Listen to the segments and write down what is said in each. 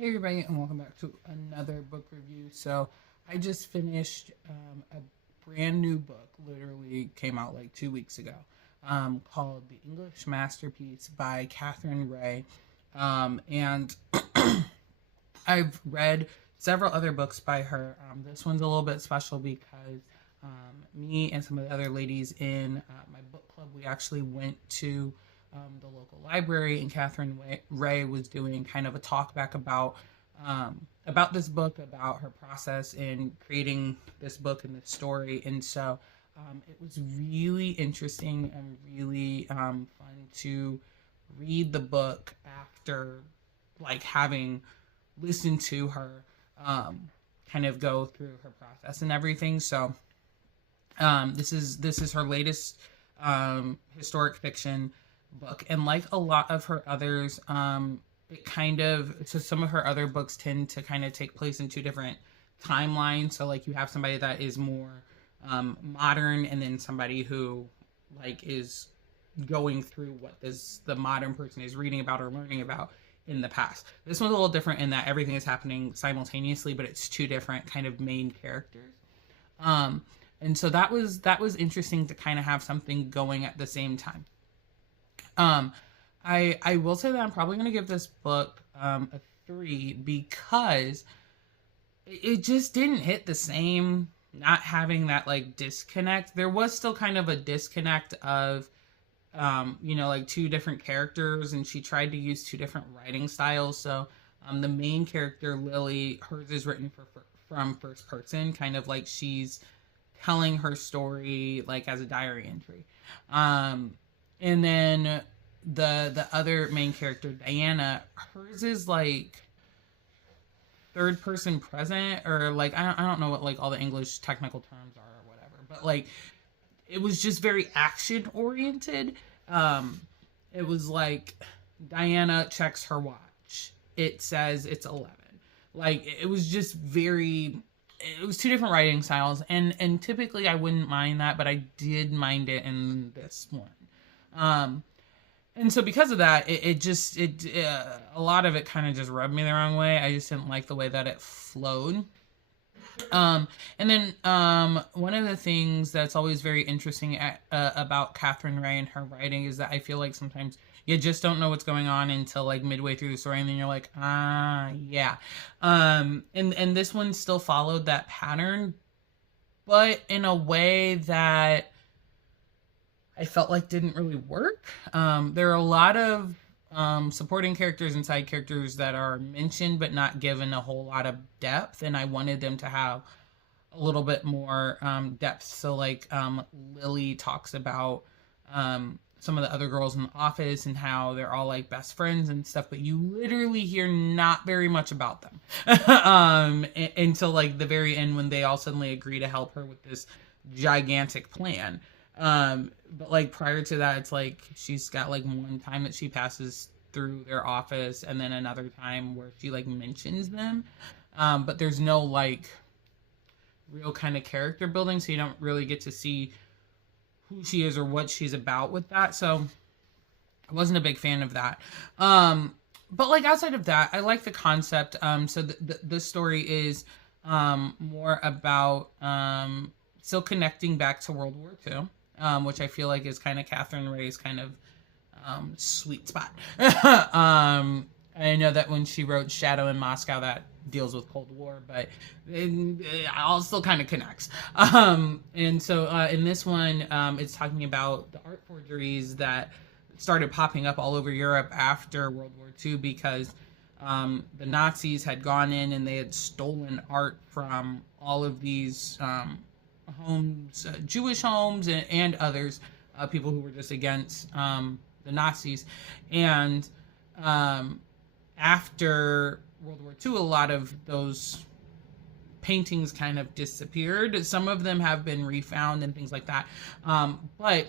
Hey everybody, and welcome back to another book review. So I just finished a brand new book, literally came out like 2 weeks ago, called The English Masterpiece by Katherine Reay. And I've read several other books by her. This one's a little bit special because me and some of the other ladies in my book club, we actually went to the local library, and Katherine Reay was doing kind of a talk back about this book, about her process in creating this book and this story. And so it was really interesting and really fun to read the book after like having listened to her kind of go through her process and everything. So this is her latest historic fiction book, and like a lot of her others, some of her other books tend to kind of take place in two different timelines. So like you have somebody that is more modern, and then somebody who like is going through what the modern person is reading about or learning about in the past. This one's a little different in that everything is happening simultaneously, but it's two different kind of main characters. And so that was interesting to kind of have something going at the same time. I will say that I'm probably going to give this book a 3 because it just didn't hit the same, not having that like disconnect. There was still kind of a disconnect of, like two different characters, and she tried to use two different writing styles. So the main character, Lily, hers is written from first person, kind of like she's telling her story like as a diary entry. And then the other main character, Diana, hers is like third person present, or like I don't know what like all the English technical terms are or whatever, but like it was just very action oriented. It was like Diana checks her watch, it says it's 11. Like it was just it was two different writing styles, and typically I wouldn't mind that, but I did mind it in this one. And so because of that, a lot of it kind of just rubbed me the wrong way. I just didn't like the way that it flowed. And then one of the things that's always very interesting about Katherine Reay and her writing is that I feel like sometimes you just don't know what's going on until like midway through the story, and then you're like, yeah. And this one still followed that pattern, but in a way that I felt like didn't really work. There are a lot of supporting characters and side characters that are mentioned but not given a whole lot of depth, and I wanted them to have a little bit more depth. So like Lily talks about some of the other girls in the office and how they're all like best friends and stuff, but you literally hear not very much about them until like the very end, when they all suddenly agree to help her with this gigantic plan. But like prior to that, it's like she's got like one time that she passes through their office, and then another time where she like mentions them, but there's no like real kind of character building, so you don't really get to see who she is or what she's about with that. So I wasn't a big fan of that. But like outside of that, I like the concept. So the story is more about still connecting back to World War II. Which I feel like is kind of Katherine Reay's kind of sweet spot. I know that when she wrote Shadow in Moscow, that deals with Cold War, but it all still kind of connects. And so in this one, it's talking about the art forgeries that started popping up all over Europe after World War II, because the Nazis had gone in and they had stolen art from all of these homes, Jewish homes and others, people who were just against the Nazis. And after World War II, a lot of those paintings kind of disappeared. Some of them have been refound and things like that, but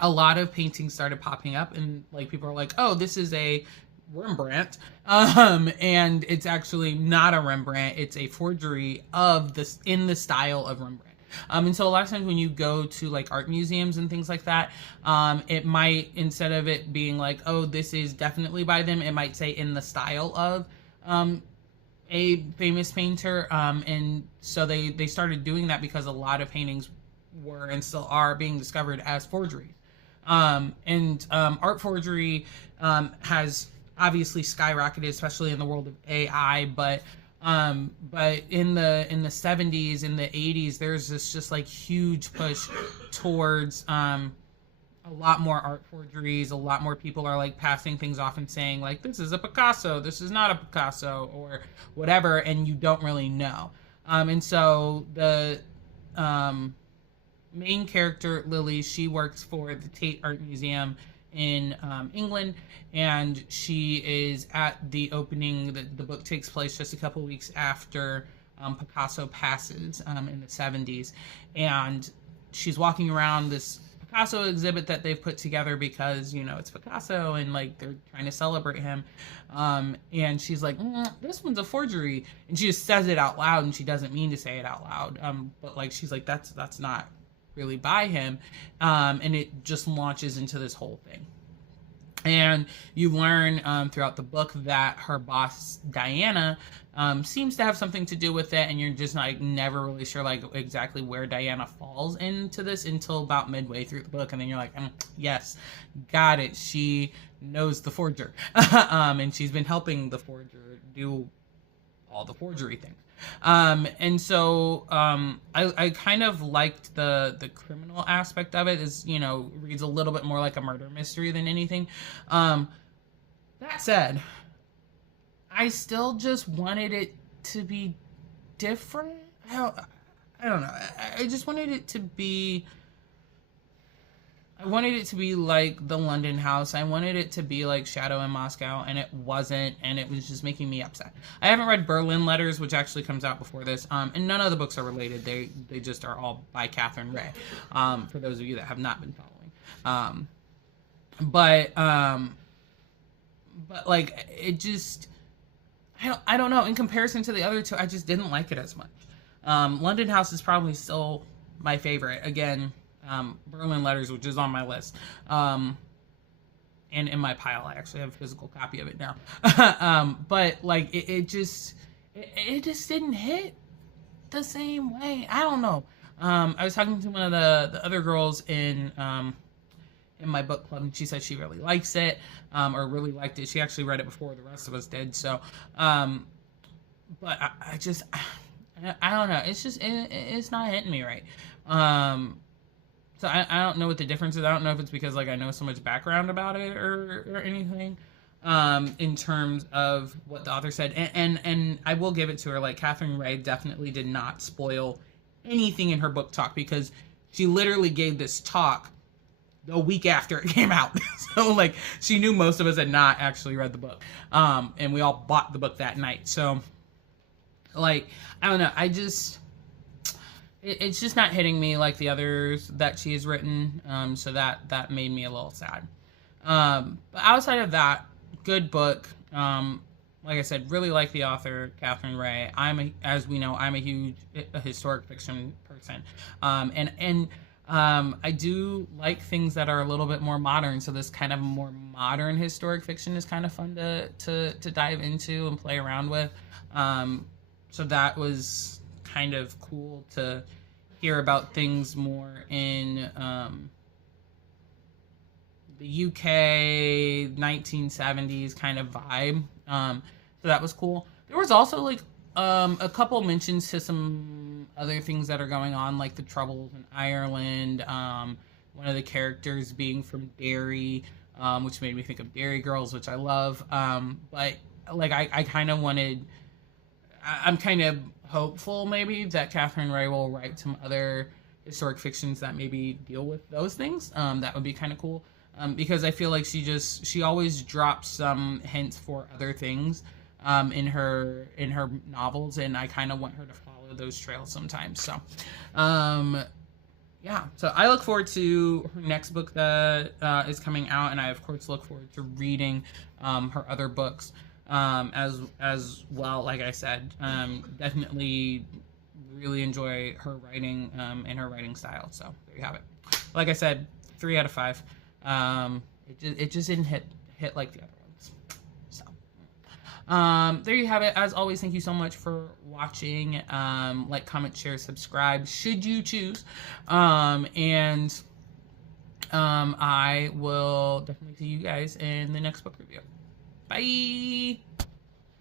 a lot of paintings started popping up, and like people are like, oh, this is a Rembrandt, and it's actually not a Rembrandt, it's a forgery of this in the style of Rembrandt. And so a lot of times when you go to like art museums and things like that, it might, instead of it being like, oh, this is definitely by them, it might say in the style of, a famous painter, and so they started doing that because a lot of paintings were and still are being discovered as forgeries. And art forgery has obviously skyrocketed, especially in the world of AI. But in the 70s, in the 80s, there's this just like huge push towards a lot more art forgeries. A lot more people are like passing things off and saying like, this is a Picasso, this is not a Picasso, or whatever, and you don't really know. And so the main character, Lily, she works for the Tate Art Museum in England, and she is at the opening. The book takes place just a couple weeks after Picasso passes in the 70s, and she's walking around this Picasso exhibit that they've put together because, you know, it's Picasso and like they're trying to celebrate him. And she's like, this one's a forgery. And she just says it out loud, and she doesn't mean to say it out loud. But like, she's like, that's not really by him. And it just launches into this whole thing. And you learn throughout the book that her boss, Diana, seems to have something to do with it, and you're just like never really sure like exactly where Diana falls into this until about midway through the book, and then you're like, yes, got it. She knows the forger, and she's been helping the forger do all the forgery things. And so I kind of liked the criminal aspect of it. Is, you know, reads a little bit more like a murder mystery than anything. That said, I still just wanted it to be different. I don't know. I just wanted it to be. I wanted it to be like the London House. I wanted it to be like Shadow in Moscow, and it wasn't, and it was just making me upset. I haven't read Berlin Letters, which actually comes out before this, and none of the books are related. They just are all by Katherine Reay, for those of you that have not been following. But like, it just, I don't know. In comparison to the other two, I just didn't like it as much. London House is probably still my favorite. Again, Berlin Letters, which is on my list, and in my pile. I actually have a physical copy of it now. But like, it just didn't hit the same way. I don't know. I was talking to one of the other girls in my book club, and she said she really likes it, or really liked it. She actually read it before the rest of us did. So, but I just, I don't know. It's just, it's not hitting me right. So I don't know what the difference is. I don't know if it's because like I know so much background about it or anything, in terms of what the author said. And I will give it to her. Like, Katherine Reay definitely did not spoil anything in her book talk, because she literally gave this talk the week after it came out. So like, she knew most of us had not actually read the book. And we all bought the book that night. So like, I don't know. It's just not hitting me like the others that she has written, so that made me a little sad. But outside of that, good book. Like I said, really like the author, Katherine Reay. As we know, I'm a huge historic fiction person, and I do like things that are a little bit more modern. So this kind of more modern historic fiction is kind of fun to dive into and play around with. So that was kind of cool to hear about things more in the UK 1970s kind of vibe. So that was cool. There was also like a couple mentions to some other things that are going on, like the Troubles in Ireland. One of the characters being from Derry, which made me think of Derry Girls, which I love. But like, I kind of wanted. I'm kind of hopeful maybe that Katherine Reay will write some other historic fictions that maybe deal with those things. That would be kind of cool, because I feel like she always drops some hints for other things in her novels, and I kind of want her to follow those trails sometimes. So yeah, so I look forward to her next book that is coming out, and I of course look forward to reading her other books. As well. Like I said, definitely really enjoy her writing, and her writing style. So there you have it. Like I said, 3 out of 5. It just didn't hit like the other ones. So, There you have it. As always, thank you so much for watching. Like, comment, share, subscribe, should you choose. And I will definitely see you guys in the next book review. Bye.